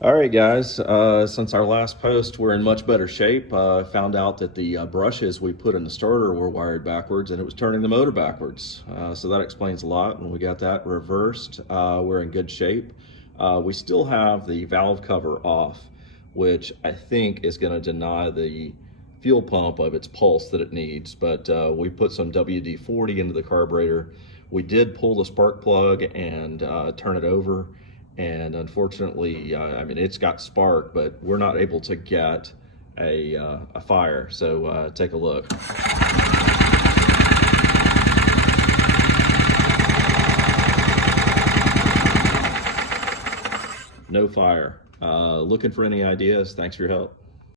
All right, guys, since our last post, we're in much better shape. Found out that the brushes we put in the starter were wired backwards and it was turning the motor backwards. So that explains a lot. When we got that reversed, we're in good shape. We still have the valve cover off, which I think is going to deny the fuel pump of its pulse that it needs. But we put some WD-40 into the carburetor. We did pull the spark plug and turn it over, and unfortunately, I mean, it's got spark, but we're not able to get a fire. So take a look. No fire. Looking for any ideas? Thanks for your help.